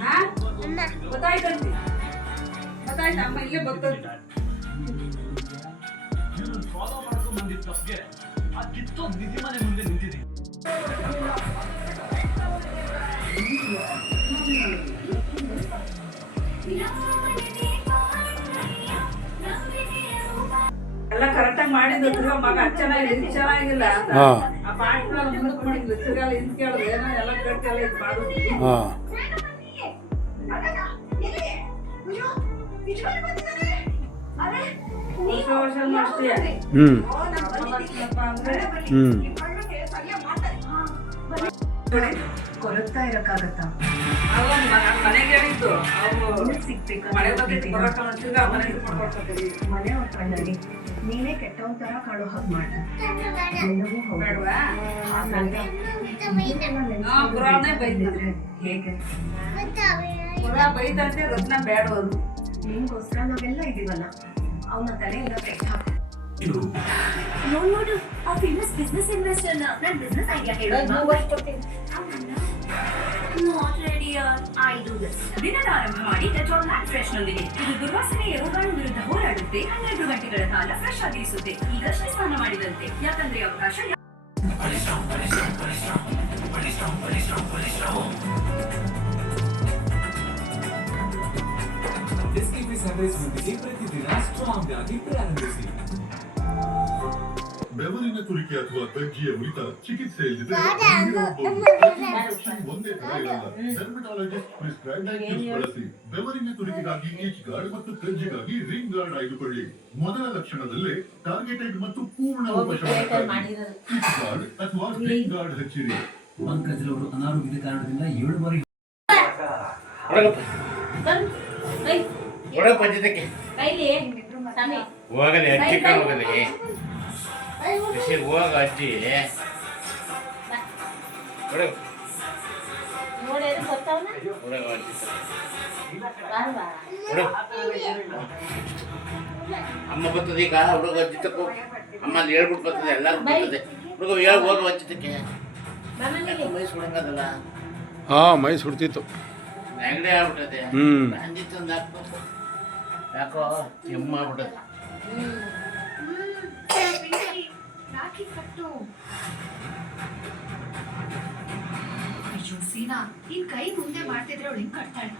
ಹಾ? ಗೊತ್ತಾಯ್ತಂತೆ? ಗೊತ್ತಾಯ್ತು? ಅಮ್ಮ ಇಲ್ಲೇ ಬರ್ತದೆ ಬಂದಿದ್ದ ತಪ್ಪಿಗೆ ಆ ಕಿತ್ತು ನಿಧಿ ಮನೆ ಮುಂದೆ ನಿಂತಿದೆ ಎಲ್ಲ ಕರೆಕ್ಟಾಗಿ ಮಾಡಿದ್ದು ತಿರ್ಗಾ ಮಗ ಚೆನ್ನಾಗಿ ಚೆನ್ನಾಗಿಲ್ಲ. ಆ ಪಾಠ ಮುಂದಕ್ಕೆ ತಿರ್ಗಾ ಇಂತ ಕೇಳಿದ್ರೆ ಏನೋ ಎಲ್ಲ ಕರೆಕ್ಟ್ ಎಲ್ಲ ಇದು ಮಾಡೋದು ಬರೋಕೆ ತಿರ್ಗಾ ಮನೆಗೆ ಮಾಡ್ಕೊಡ್ತಾರೆ. ಮನೆ ಕಣ್ಣಲ್ಲಿ ನೀನೇ ಕೆಟ್ಟವನ್ ತರ ಕಾಣೋ ಹಾಗೆ ಬೈದಿದ್ರೆ ಹೇಗೆ? ಬೈದಂತೆ ರತ್ನ ಬೇಡ ನಿಮ್ಗೋಸ್ಕರ ನಿನ್ಗೋಸ್ಕರ ನಾವೆಲ್ಲ ಇದೀವಲ್ಲ? ಅವನ ತಲೆಯಿಂದ ತೆಗ್ದು ಹಾಕು ನೋಡ್ ನೋಡು ಆ ಫೇಮಸ್ ಬಿಸ್ನೆಸ್ ಇನ್ವೆಸ್ಟರ್ ನಾನು business idea not ready I do this ದಿನದ ಆರಂಭ ಮಾಡಿ ಡೆಟಾಲ್ ಆನ್ ಫ್ರೆಶ್ ನೊಂದಿಗೆ ಇದು ದುರ್ವಾಸನೆ ರೋಗಾಣು ವಿರುದ್ಧ ಹೋರಾಡುತ್ತೆ. ಹನ್ನೆರಡು ಗಂಟೆಗಳ ಕಾಲ ಫ್ರೆಶ್ ಆಗಿರಿಸುತ್ತೆ. ಈಗಷ್ಟೇ ಸ್ನಾನ ಮಾಡಿದಂತೆ. ಯಾಕಂದ್ರೆ ಅವಕಾಶ ಎಸ್ಕೆಪಿ ಸನ್ರೈಸ್ ನೊಂದಿಗೆ ಪ್ರತಿದಿನ ಸ್ಟ್ರಾಂಗ್ ಆಗಿ ಪ್ರಾರಂಭಿಸಿ ಬೆವರಿನ ತುರಿಕೆ ಅಥವಾ ಗಜ್ಜಿಯ ಉಳಿತ ಚಿಕಿತ್ಸೆ ಇಲ್ಲದೆ ಒಂದೇ ತರ ಇರಲ್ಲ. ಡರ್ಮಟಾಲಜಿಸ್ಟ್ ಪ್ರಿಸ್ಕ್ರೈಬ್ ಯೂಸ್ ಬಳಸಿ ಬೆವರಿನ ತುರಿಕೆಗಾಗಿ ಈಚ್ ಗಾರ್ಡ್ ಮತ್ತು ತಜ್ಜಿಗಾಗಿ ರಿಂಗ್ ಗಾರ್ಡ್ ಆಯ್ದುಕೊಳ್ಳಿ. ಮೊದಲ ಲಕ್ಷಣದಲ್ಲೇ ಟಾರ್ಗೆಟೆಡ್ ಮತ್ತು ಪೂರ್ಣ ಉಪಶಮನಕ್ಕಾಗಿ ಈಚ್ ಗಾರ್ಡ್ ಅಥವಾ ರಿಂಗ್ ಗಾರ್ಡ್ ಹಚ್ಚಿರಿ. ಪಂಕಜ್ರವರು ಅನಾರೋಗ್ಯದ ಕಾರಣದಿಂದ ಏಳು ಬಾರಿ ಒಳ ಪಂಚದಕ್ಕೆ ಹೋಗಲಿ ಅಜ್ಜಿ ಹೋಗಲಿ. ಬಿಸಿ ಹೋಗ ಅಜ್ಜಿ. ಅಮ್ಮ ಬರ್ತದೆ ಈಗ ಹುಡುಗ ಅಜ್ಜಿ ತಕೋ. ಅಮ್ಮ ಅಲ್ಲಿ ಹೇಳ್ಬಿಟ್ಟು ಬರ್ತದೆ ಎಲ್ಲರೂ ಬರ್ತದೆ. ಹುಡುಗ ಹೇಳಿ ಹೋಗ ಅಜ್ಜಿತಕ್ಕೆ ಮೈ ಸುಡಂಗದಲ್ಲ? ಹಾ ಮೈ ಸುಡ್ತಿತ್ತು. ಹ್ಮ್. ಯಾಕೋ ಕೆಮ್ಮು ಆಗ್ಬಿಟ್ಟದೆ ರಾಖಿ ಕಟ್ಟು ಅಯ್ಯೋ ಸೀನಾ ನಿನ್ ಕೈ ಮುಂದೆ ಮಾಡ್ತಿದ್ರೆ ಅವಳು ಹಿಂಗ್ ಕಟ್ತಾಳೆ